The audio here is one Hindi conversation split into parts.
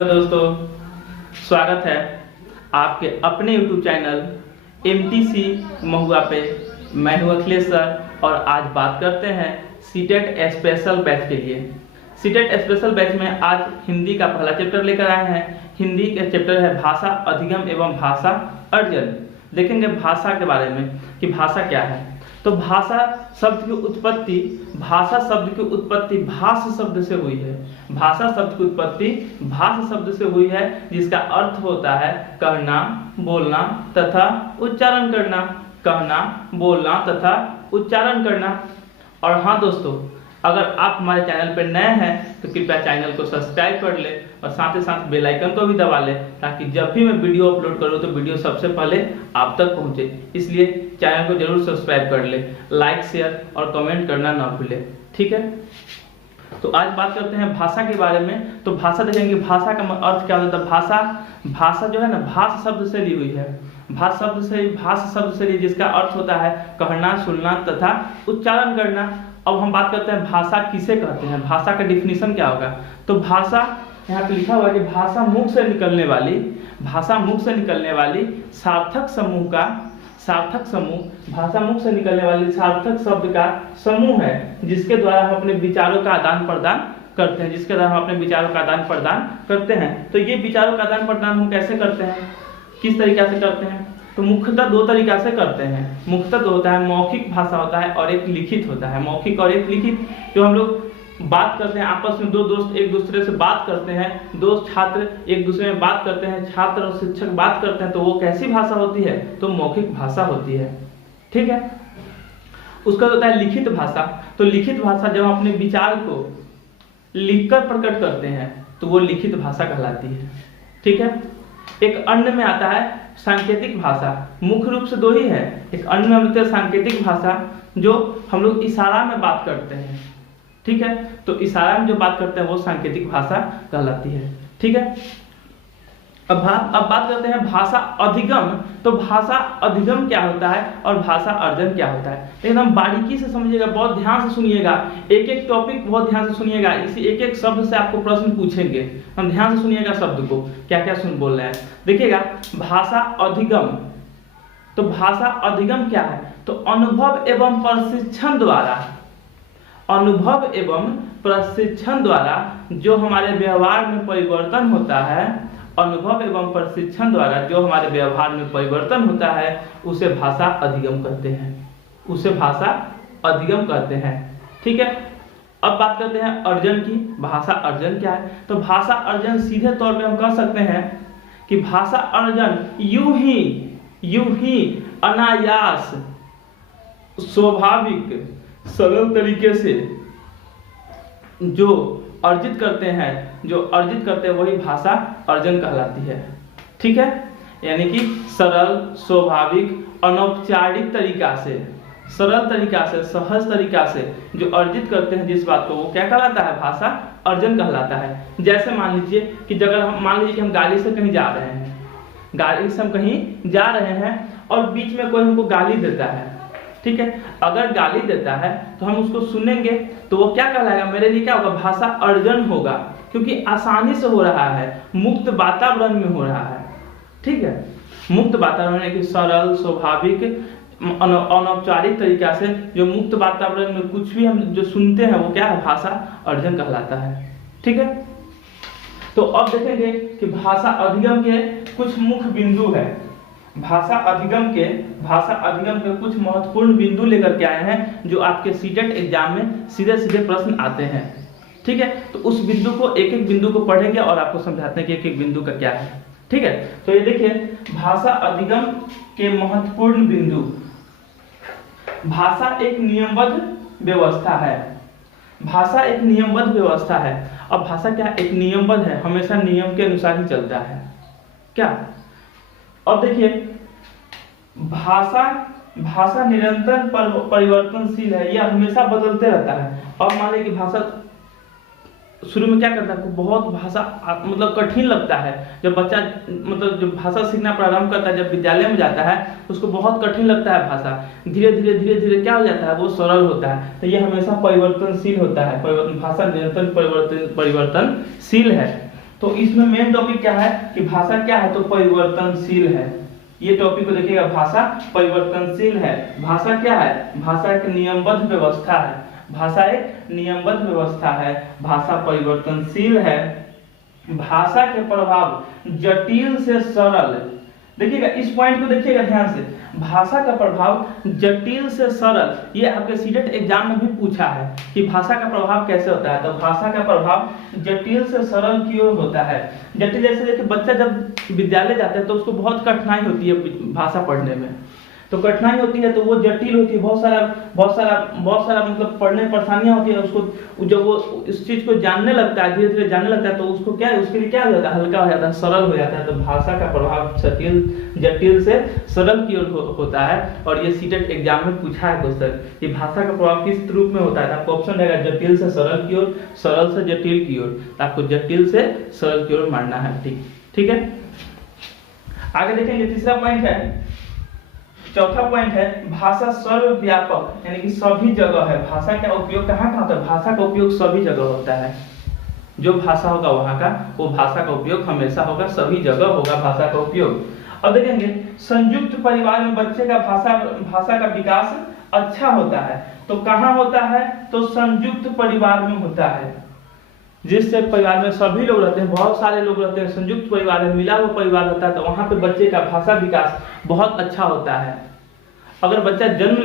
तो दोस्तों, स्वागत है आपके अपने YouTube चैनल MTC महुआ पे। मैं हूँ अखिलेश सर और आज बात करते हैं सीटेट स्पेशल बैच के लिए। सीटेट स्पेशल बैच में आज हिंदी का पहला चैप्टर लेकर आए हैं। हिंदी का चैप्टर है भाषा अधिगम एवं भाषा अर्जन। देखेंगे भाषा के बारे में कि भाषा क्या है। तो भाषा शब्द की उत्पत्ति भाष शब्द से हुई है। भाषा शब्द की उत्पत्ति भाष शब्द से हुई है, जिसका अर्थ होता है कहना, बोलना तथा उच्चारण करना। कहना, बोलना तथा उच्चारण करना। और हाँ दोस्तों, अगर आप हमारे चैनल पर नए हैं तो कृपया चैनल को सब्सक्राइब कर ले और साथ ही साथ बेल आइकन को भी दबा ले, ताकि जब भी मैं वीडियो अपलोड करूँ तो वीडियो सबसे पहले आप तक पहुँचे। इसलिए चैनल को जरूर सब्सक्राइब कर ले, लाइक शेयर और कमेंट करना ना भूले, ठीक है। तो आज बात करते हैं भाषा के बारे में। तो भाषा देखेंगे, भाषा का अर्थ क्या होता है। भाषा जो है ना, भाष शब्द से ली हुई है। भाष शब्द से ली, जिसका अर्थ होता है कहना, सुनना तथा उच्चारण करना। अब हम बात करते हैं भाषा किसे कहते हैं, भाषा का डिफिनीशन क्या होगा। तो भाषा यहाँ पे लिखा हुआ है कि भाषा मुख से निकलने वाली सार्थक समूह भाषा मुख से निकलने वाली सार्थक शब्द का समूह है, जिसके द्वारा हम अपने विचारों का आदान प्रदान करते हैं। तो ये विचारों का आदान प्रदान हम कैसे करते हैं, किस तरीके से करते हैं। तो मुख्यतः दो तरीका से करते हैं। मुख्यतः दो होता है, मौखिक भाषा होता है और एक लिखित होता है। मौखिक और एक लिखित। जो हम लोग बात करते हैं आपस में, दो दोस्त एक दूसरे से बात करते हैं, दोस्त छात्र एक दूसरे में बात करते हैं, छात्र और शिक्षक बात करते हैं, तो वो कैसी भाषा होती है, तो मौखिक भाषा होती है, ठीक है। उसका होता है लिखित भाषा। तो लिखित भाषा जब हम अपने विचार को लिखकर प्रकट करते हैं तो वो लिखित भाषा कहलाती है, ठीक है। एक अन्य में आता है सांकेतिक भाषा। मुख्य रूप से दो ही है। एक अन्य में होता है सांकेतिक भाषा, जो हम लोग इशारा में बात करते हैं, ठीक है। तो इशारा में जो बात करते हैं वो सांकेतिक भाषा कहलाती है, ठीक है। अब बात करते हैं भाषा अधिगम। तो भाषा अधिगम क्या होता है और भाषा अर्जन क्या होता है, एकदम बारीकी से समझिएगा, बहुत ध्यान से सुनिएगा। एक एक टॉपिक बहुत ध्यान से सुनिएगा। इसी एक एक शब्द से आपको प्रश्न पूछेंगे, हम ध्यान से सुनिएगा शब्द को क्या क्या बोल रहे हैं। देखिएगा, भाषा अधिगम। तो भाषा अधिगम क्या है, तो अनुभव एवं प्रशिक्षण द्वारा जो हमारे व्यवहार में परिवर्तन होता है, उसे भाषा अधिगम कहते हैं, ठीक है। अब बात करते हैं अर्जन की। भाषा अर्जन क्या है, तो भाषा अर्जन सीधे तौर पे हम कह सकते हैं कि भाषा अर्जन यूं ही अनायास, स्वाभाविक, सरल तरीके से जो अर्जित करते हैं वही भाषा अर्जन कहलाती है, ठीक है। यानी कि सरल, स्वाभाविक, अनौपचारिक तरीका से, सहज तरीका से जो अर्जित करते हैं जिस बात को, वो क्या कहलाता है, भाषा अर्जन कहलाता है। जैसे मान लीजिए कि हम गाड़ी से कहीं जा रहे हैं और बीच में कोई हमको गाली देता है, ठीक है। अगर गाली देता है तो हम उसको सुनेंगे तो वो क्या कहलाएगा, मेरे लिए क्या होगा, भाषा अर्जन होगा, क्योंकि आसानी से हो रहा है, मुक्त वातावरण में हो रहा है, ठीक है। मुक्त वातावरण है कि सरल, स्वाभाविक, अनौपचारिक तरीका से जो मुक्त वातावरण में कुछ भी हम जो सुनते हैं वो क्या है, भाषा अर्जन कहलाता है, ठीक है। तो अब देखेंगे कि भाषा अधिगम के कुछ मुख्य बिंदु है। भाषा अधिगम के कुछ महत्वपूर्ण बिंदु लेकर के आए हैं, जो आपके सीटेट एग्जाम में सीधे प्रश्न आते हैं, ठीक है। तो उस बिंदु को, एक एक बिंदु को पढ़ेंगे और आपको समझाते हैं कि एक एक बिंदु का क्या है, ठीक है। तो ये देखिए, भाषा अधिगम के महत्वपूर्ण बिंदु। भाषा एक नियमबद्ध व्यवस्था है। अब भाषा क्या, एक नियमबद्ध है, हमेशा नियम के अनुसार ही चलता है, क्या। अब देखिए, भाषा निरंतर परिवर्तनशील है, यह हमेशा बदलते रहता है। अब मान लीजिए कि भाषा शुरू में क्या करता है, बहुत भाषा मतलब कठिन लगता है। जब बच्चा मतलब जो भाषा सीखना प्रारंभ करता है, जब विद्यालय में जाता है, उसको बहुत कठिन लगता है भाषा। धीरे धीरे क्या हो जाता है, वो सरल होता है। तो ये हमेशा परिवर्तनशील होता है, भाषा निरंतर परिवर्तनशील है। तो इसमें मेन टॉपिक क्या है कि भाषा क्या है, तो परिवर्तनशील है। ये टॉपिक को देखिएगा, भाषा परिवर्तनशील है। भाषा क्या है, भाषा एक नियमबद्ध व्यवस्था है, भाषा एक नियमबद्ध व्यवस्था है, भाषा परिवर्तनशील है। भाषा के प्रभाव जटिल से सरल, देखिएगा इस पॉइंट को देखिएगा ध्यान से, भाषा का प्रभाव जटिल से सरल, ये आपके सीटेट एग्जाम में भी पूछा है कि भाषा का प्रभाव कैसे होता है, तो भाषा का प्रभाव जटिल से सरल की ओर होता है। जटिल जैसे देखिए बच्चा जब विद्यालय जाता है तो उसको बहुत कठिनाई होती है भाषा पढ़ने में, तो कठिनाई होती है तो वो जटिल होती है, बहुत सारा मतलब पढ़ने में परेशानियां होती है उसको। जब वो इस चीज को जानने लगता है, धीरे धीरे जानने लगता है, तो उसको क्या है, उसके लिए क्या हो जाता है, हल्का हो जाता है, सरल हो जाता है। तो भाषा का प्रभाव जटिल से सरल की ओर होता है। और ये सीटेट एग्जाम में पूछा है क्वेश्चन कि भाषा का प्रभाव किस रूप में होता है, तो आपको ऑप्शन रहेगा जटिल से सरल की ओर, सरल से जटिल की ओर, तो आपको जटिल से सरल की ओर मानना है। ठीक है, आगे देखेंगे। तीसरा पॉइंट है, चौथा पॉइंट है भाषा सर्वव्यापक, यानी कि सभी जगह है। भाषा का उपयोग कहाँ होता है, भाषा का उपयोग सभी जगह होता है। जो भाषा होगा वहाँ का, वो भाषा का उपयोग हमेशा होगा, सभी जगह होगा भाषा का उपयोग। अब देखेंगे संयुक्त परिवार में बच्चे का भाषा का विकास अच्छा होता है। तो कहाँ होता है, तो संयुक्त परिवार में होता है। जिससे परिवार में सभी लोग रहते हैं, बहुत सारे लोग रहते हैं, संयुक्त परिवार में मिला हुआ परिवार होता है, तो वहाँ पे बच्चे का भाषा विकास बहुत अच्छा होता है। अगर बच्चा जन्म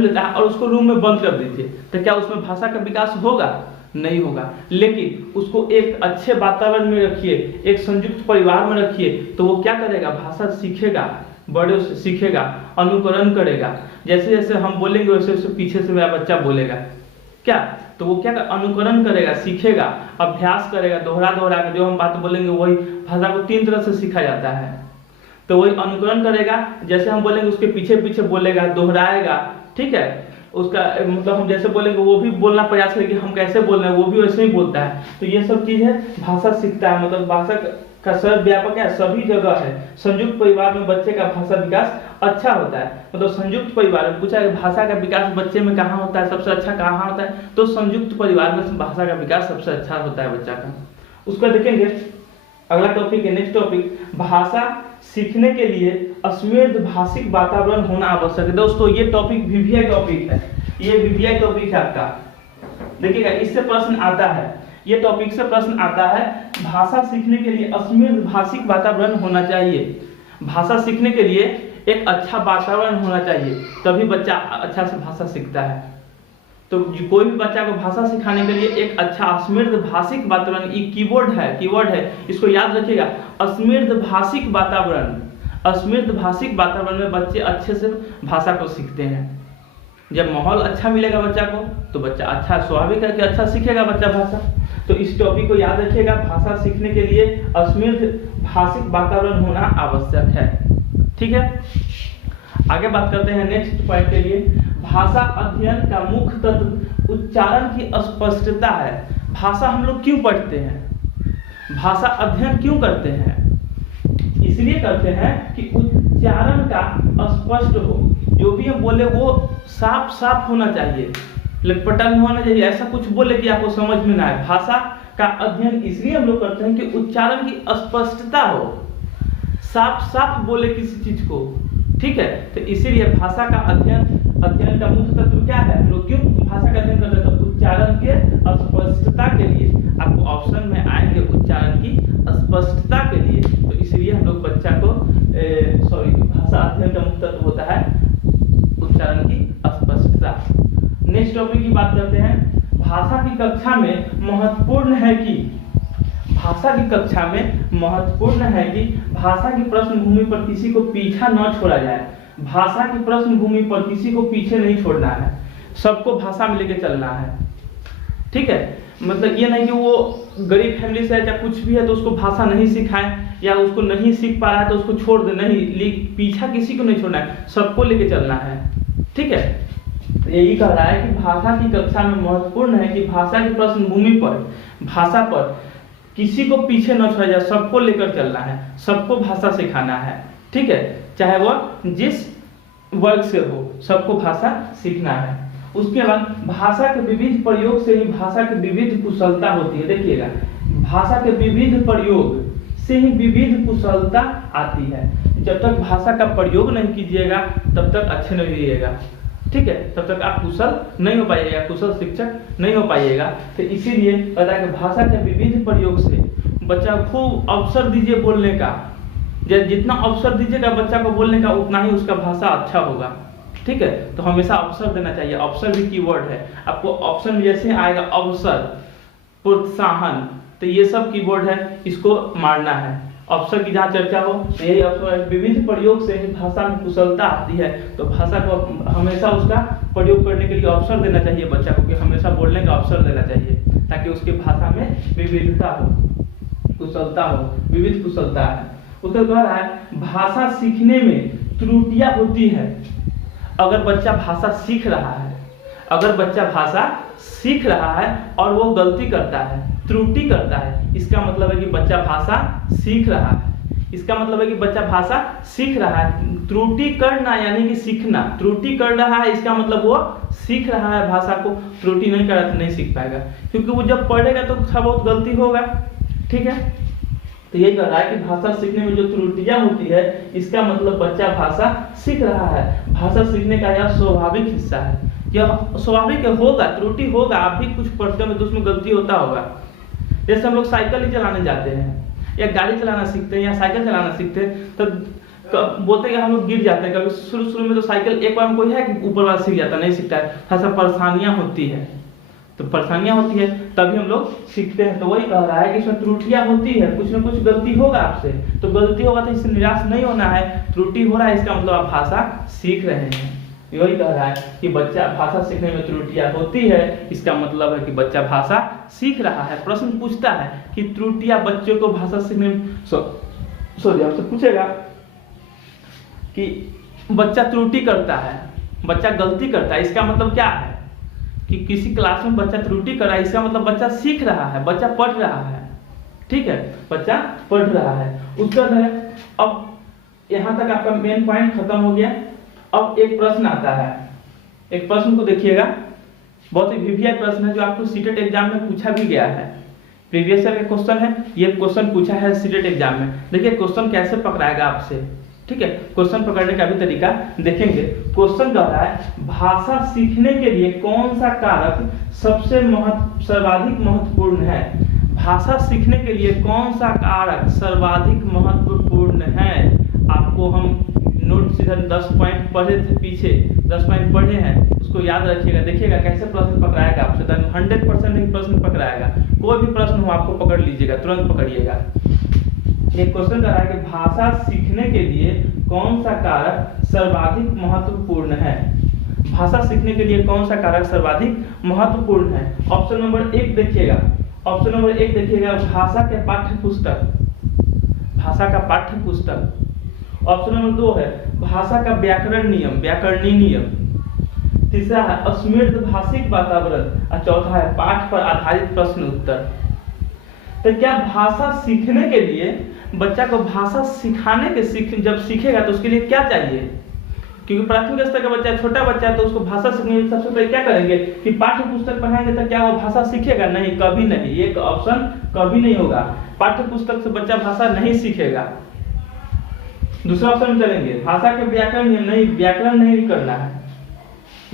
लेता है और उसको रूम में बंद कर दीजिए, तो क्या उसमें भाषा का विकास होगा, नहीं होगा। लेकिन उसको एक अच्छे वातावरण में रखिए, एक संयुक्त परिवार में रखिए, तो वो क्या करेगा, भाषा सीखेगा, बड़े से सीखेगा, अनुकरण करेगा। जैसे जैसे हम बोलेंगे वैसे वैसे पीछे से मेरा बच्चा बोलेगा, क्या, तो वो क्या अनुकरण करेगा, सीखेगा, अभ्यास करेगा, दोहरा के जो हम बात बोलेंगे वही। भाषा को 3 तरह से सीखा जाता है, तो वही अनुकरण करेगा, जैसे हम बोलेंगे उसके पीछे पीछे बोलेगा, दोहराएगा। ठीक है, उसका मतलब हम जैसे बोलेंगे वो भी बोलना प्रयास करेगा, हम कैसे बोल रहे हैं वो भी वैसे ही बोलता है। तो ये सब चीज है, भाषा सीखता है, मतलब भाषा का सर्वव्यापक है, सभी जगह है। संयुक्त परिवार में बच्चे का भाषा विकास अच्छा होता है। मतलब संयुक्त परिवार में पूछा है भाषा का विकास बच्चे में कहाँ होता है, सबसे अच्छा कहाँ होता है, तो संयुक्त परिवार में भाषा का विकास सबसे अच्छा होता है बच्चा का। उसको देखेंगे, अगला टॉपिक है, नेक्स्ट टॉपिक, भाषा सीखने के लिए समृद्ध भाषिक वातावरण होना आवश्यक है। दोस्तों ये टॉपिक VVI टॉपिक है, ये VVI टॉपिक है आपका। देखिएगा इससे प्रश्न आता है, ये टॉपिक से प्रश्न आता है, भाषा सीखने के लिए समृद्ध भाषिक वातावरण होना चाहिए। भाषा सीखने के लिए एक अच्छा वातावरण होना चाहिए, तभी बच्चा अच्छा से भाषा सीखता है। तो कोई भी बच्चा को भाषा सिखाने के लिए एक अच्छा समृद्ध भाषिक वातावरण, ये कीवर्ड है, इसको याद रखिएगा। समृद्ध भाषिक वातावरण, समृद्ध भाषिक वातावरण में बच्चे अच्छे से भाषा को सीखते हैं। जब माहौल अच्छा मिलेगा बच्चा को, तो बच्चा अच्छा, स्वाभाविक है कि अच्छा सीखेगा बच्चा भाषा। तो इस टॉपिक को याद रखिएगा, भाषा सीखने के लिए समृद्ध भाषिक वातावरण होना आवश्यक है। ठीक है, आगे बात करते हैं नेक्स्ट पॉइंट के लिए। भाषा अध्ययन का मुख्य तत्व उच्चारण की स्पष्टता है। भाषा हम लोग क्यों पढ़ते हैं, भाषा अध्ययन क्यों करते हैं, इसलिए करते हैं कि उच्चारण का स्पष्ट हो, जो भी हम बोले वो साफ साफ होना चाहिए, लटपटा नहीं होना चाहिए, ऐसा कुछ बोले कि आपको समझ में ना आए। भाषा का अध्ययन इसलिए हम लोग करते हैं कि उच्चारण की स्पष्टता हो, साफ साफ बोले किसी चीज को। ठीक है, तो इसीलिए भाषा का अध्ययन का मुख्य तत्व क्या है, हम लोग क्यों भाषा का अध्ययन करते हैं, तो उच्चारण के स्पष्टता के लिए। आपको ऑप्शन में आएंगे उच्चारण की स्पष्टता के लिए, तो इसलिए हम लोग बच्चा को भाषा अध्ययन का मुख्य तत्व होता है उच्चारण की स्पष्टता। नेक्स्ट टॉपिक की बात करते हैं, भाषा की कक्षा में महत्वपूर्ण है कि भाषा की भाषा की पृष्ठभूमि पर किसी को पीछा न छोड़ा जाए। भाषा की पृष्ठभूमि पर किसी को पीछे नहीं छोड़ना है, सबको भाषा में लेके चलना है। ठीक है, मतलब ये नहीं कि वो गरीब फैमिली से है या कुछ भी है तो उसको भाषा नहीं सिखाएं, या उसको नहीं सीख पा रहा है तो उसको छोड़ दे, नहीं, पीछा किसी को नहीं छोड़ना है, सबको लेके चलना है। ठीक है, यही कह रहा है कि भाषा की कक्षा में महत्वपूर्ण है कि भाषा की पृष्ठभूमि पर, भाषा पर किसी को पीछे न छोड़ा जाए, सबको लेकर चलना है, सबको भाषा सिखाना है। ठीक है, चाहे वो जिस वर्ग से हो, सबको भाषा सीखना है। उसके बाद भाषा के विविध प्रयोग से ही भाषा की विविध कुशलता होती है। देखिएगा, भाषा के विविध प्रयोग से ही विविध कुशलता आती है। जब तक भाषा का प्रयोग नहीं कीजिएगा तब तक अच्छे नहीं रहिएगा, ठीक है, तब तक आप कुशल नहीं हो पाइएगा, कुशल शिक्षक नहीं हो पाइएगा। तो इसीलिए पता है कि भाषा के विविध प्रयोग से बच्चा खूब अवसर दीजिए बोलने का। जितना अवसर दीजिएगा बच्चा को बोलने का उतना ही उसका भाषा अच्छा होगा, ठीक है। तो हमेशा अवसर देना चाहिए। अवसर भी कीवर्ड है। आपको ऑप्शन जैसे आएगा अवसर, प्रोत्साहन, तो ये सब कीवर्ड है, इसको मारना है। अवसर की जहाँ चर्चा हो यही अवसर है। विविध प्रयोग से ही भाषा में कुशलता आती है, तो भाषा को हमेशा उसका प्रयोग करने के लिए अवसर देना चाहिए बच्चा को, कि हमेशा बोलने का अवसर देना चाहिए ताकि उसकी भाषा में विविधता हो, कुशलता हो, विविध कुशलता है। उसका कह रहा है भाषा सीखने में त्रुटियां होती है। अगर बच्चा भाषा सीख रहा है, अगर बच्चा भाषा सीख रहा है और वो गलती करता है, त्रुटि करता है, इसका मतलब है कि बच्चा भाषा सीख रहा है। इसका मतलब है कि बच्चा भाषा सीख रहा है। त्रुटि करना यानी कि सीखना। त्रुटि कर रहा है इसका मतलब वो सीख रहा है भाषा को। त्रुटि नहीं करा तो नहीं सीख पाएगा, क्योंकि वो जब पढ़ेगा तो थोड़ा बहुत गलती होगा, ठीक है। तो ये कह रहा है कि भाषा सीखने में जो त्रुटियां होती है इसका मतलब बच्चा भाषा सीख रहा है। भाषा सीखने का यह स्वाभाविक हिस्सा है। यह स्वाभाविक होगा, त्रुटि होगा, आप भी कुछ पढ़ते हो तो उसमें गलती होता होगा। जैसे हम लोग साइकिल ही चलाने जाते हैं या गाड़ी चलाना सीखते हैं या साइकिल चलाना सीखते हैं तो बोलते हैं कि हम लोग गिर जाते हैं। कभी शुरू में तो साइकिल एक बार में कोई है कि ऊपर वाला सीख जाता, नहीं सीखता है, थोड़ा सा परेशानियां होती है। तो परेशानियां होती है तभी हम लोग सीखते हैं। तो वही कह रहा है कि इसमें त्रुटियां होती है, कुछ ना कुछ गलती होगा आपसे। तो गलती होगा तो इससे निराश नहीं होना है। त्रुटि हो रहा है इसका मतलब आप भाषा सीख रहे हैं। यही कह रहा है कि बच्चा भाषा सीखने में त्रुटियां होती है, इसका मतलब है कि बच्चा भाषा सीख रहा है। प्रश्न पूछता है कि त्रुटियां बच्चों को भाषा सीखने में आपसे पूछेगा कि बच्चा त्रुटि करता है, बच्चा गलती करता है, इसका मतलब क्या है? कि किसी क्लास में बच्चा त्रुटि कर रहा है, इसका मतलब बच्चा सीख रहा है, बच्चा पढ़ रहा है, ठीक है, बच्चा पढ़ रहा है। उत्तर है। अब यहां तक आपका मेन पॉइंट खत्म हो गया। अब एक प्रश्न आता है, एक प्रश्न को देखिएगा, बहुत ही वीवीआई प्रश्न है जो आपको सीटेट एग्जाम में पूछा भी गया है। प्रीवियस ईयर का क्वेश्चन है, ये क्वेश्चन पूछा है सीटेट एग्जाम में। देखिए क्वेश्चन कैसे पकड़ाएगा आपसे, ठीक है। क्वेश्चन पकड़ने का भी तरीका देखेंगे। क्वेश्चन कह रहा है भाषा सीखने के लिए कौन सा कारक सर्वाधिक महत्वपूर्ण है? भाषा सीखने के लिए कौन सा कारक सर्वाधिक महत्वपूर्ण है? आपको हम नोट सीधा 10 पॉइंट पढ़े थे, पीछे 10 पॉइंट पढ़े हैं, उसको याद रखिएगा। देखिएगा कैसे प्रश्न पकड़ाएगा आपसे। 100% ही प्रश्न पकड़ाएगा। कोई भी प्रश्न हो आपको पकड़ लीजिएगा, तुरंत पकड़िएगा। एक क्वेश्चन कर रहा है कि भाषा सीखने के लिए कौन सा कारक सर्वाधिक महत्वपूर्ण है? भाषा सीखने के लिए कौन सा कारक सर्वाधिक महत्वपूर्ण है? ऑप्शन नंबर 1 देखिएगा। ऑप्शन नंबर 1 देखिएगा, भाषा के पाठ्य पुस्तक, भाषा का पाठ्य पुस्तक। ऑप्शन नंबर 2 है भाषा का व्याकरण नियम, व्याकरणीय नियम। तीसरा है अस्मृत भाषिक वातावरण और चौथा है पाठ पर आधारित प्रश्न उत्तर। तो क्या भाषा सीखने के लिए बच्चा को भाषा सिखाने के जब सीखेगा तो उसके लिए क्या चाहिए? क्योंकि प्राथमिक स्तर का बच्चा, छोटा बच्चा है, तो उसको भाषा सीखने के लिए सबसे पहले क्या करेंगे कि पाठ्य पुस्तक पढ़ाएंगे तो क्या वो भाषा सीखेगा? नहीं, कभी नहीं। ये ऑप्शन कभी नहीं होगा। पाठ्य पुस्तक से बच्चा भाषा नहीं सीखेगा। दूसरा ऑप्शन में चलेंगे, भाषा के व्याकरण नियम। नहीं, व्याकरण नहीं करना है,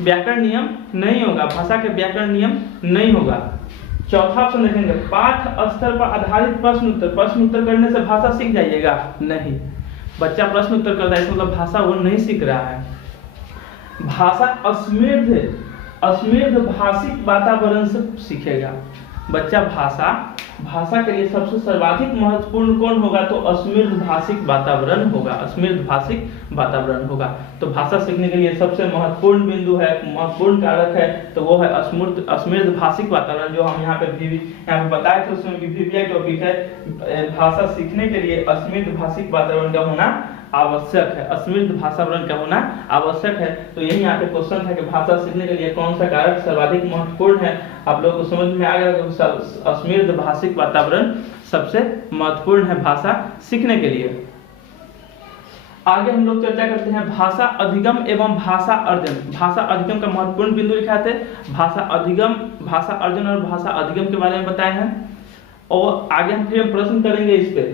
व्याकरण नियम नहीं होगा, भाषा के व्याकरण नियम नहीं होगा। चौथा ऑप्शन देखेंगे, पाठ स्तर पर आधारित प्रश्न उत्तर। प्रश्न उत्तर करने से भाषा सीख जाइएगा? नहीं, बच्चा प्रश्न उत्तर करता है इसका मतलब भाषा वो नहीं सीख रहा है। भाषा अस्मृत भाषिक वातावरण से सीखेगा बच्चा। भाषा के लिए सबसे सर्वाधिक महत्वपूर्ण कौन होगा? तो अस्मृत भाषिक वातावरण होगा, अस्मृत भाषिक वातावरण होगा। तो भाषा सीखने के लिए सबसे महत्वपूर्ण बिंदु है, महत्वपूर्ण कारक है, तो वो है अस्मृत भाषिक वातावरण, जो हम यहाँ पे बताए थे। उसमें वीवीआई टॉपिक है, भाषा सीखने के लिए अस्मृत भाषिक वातावरण का होना आवश्यक है, अस्मृत भाषावरण का होना आवश्यक है। तो यही यहाँ पे क्वेश्चन था कि भाषा सीखने के लिए कौन सा कारक सर्वाधिक महत्वपूर्ण है। आप लोगों को समझ में आ गया कि अस्मृत भाषिक वातावरण सबसे महत्वपूर्ण है भाषा सीखने के लिए। आगे हम लोग चर्चा करते हैं भाषा अधिगम एवं भाषा अर्जन। भाषा अधिगम का महत्वपूर्ण बिंदु लिखा थे, भाषा अधिगम, भाषा अर्जन और भाषा अधिगम के बारे में बताए हैं। और आगे हम फिर प्रश्न करेंगे इस पे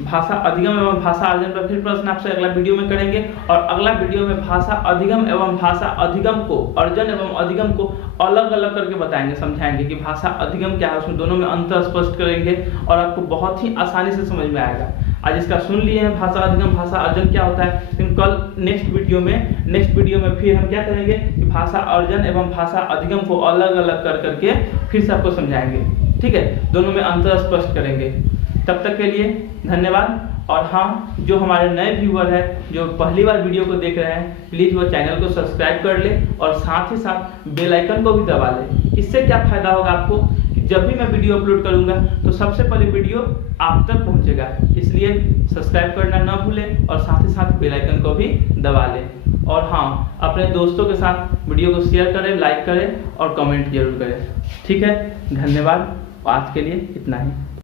भाषा अधिगम एवं भाषा अर्जन पर फिर प्रश्न आपसे अगला वीडियो में करेंगे। और अगला वीडियो में भाषा अधिगम एवं भाषा अधिगम को, अर्जन एवं अधिगम को अलग अलग करके बताएंगे, समझाएंगे कि भाषा अधिगम क्या है, उसमें दोनों में अंतर स्पष्ट करेंगे और आपको बहुत ही आसानी से समझ में आएगा। आज इसका सुन लिए हैं भाषा अधिगम भाषा अर्जन क्या होता है, लेकिन कल नेक्स्ट वीडियो में फिर हम क्या करेंगे कि भाषा अर्जन एवं भाषा अधिगम को अलग अलग कर करके फिर से आपको समझाएंगे। ठीक है, दोनों में अंतर स्पष्ट करेंगे। तब तक के लिए धन्यवाद। और हाँ, जो हमारे नए व्यूअर है जो पहली बार वीडियो को देख रहे हैं, प्लीज़ वो चैनल को सब्सक्राइब कर ले और साथ ही साथ बेल आइकन को भी दबा ले। इससे क्या फ़ायदा होगा आपको कि जब भी मैं वीडियो अपलोड करूँगा तो सबसे पहले वीडियो आप तक पहुँचेगा। इसलिए सब्सक्राइब करना ना भूलें और साथ ही साथ बेल आइकन को भी दबा लें। और हाँ, अपने दोस्तों के साथ वीडियो को शेयर करें, लाइक करें और कमेंट जरूर करें। ठीक है, धन्यवाद। आज के लिए इतना ही।